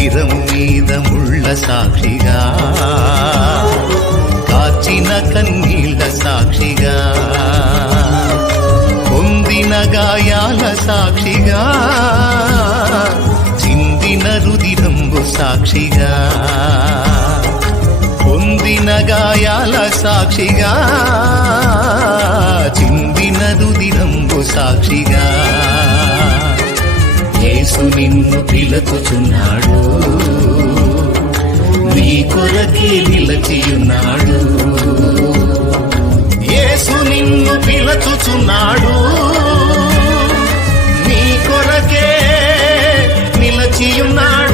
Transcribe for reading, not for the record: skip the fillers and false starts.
శిరము మీద ముళ్ళ సాక్షిగా, కాచిన కన్నీళ్ళ సాక్షిగా, పొందిన గాయాల సాక్షిగా, చిందిన రుధిరంబు సాక్షిగా, పొందిన గాయాల సాక్షిగా, చిందిన రుధిరంబు సాక్షిగా, యేసు నిన్ను పిలుచుచున్నాడు, నీ కొరకే నిలచియున్నాడు. యేసు నిన్ను పిలుచుచున్నాడు, నీ కొరకే నిలచియున్నాడు.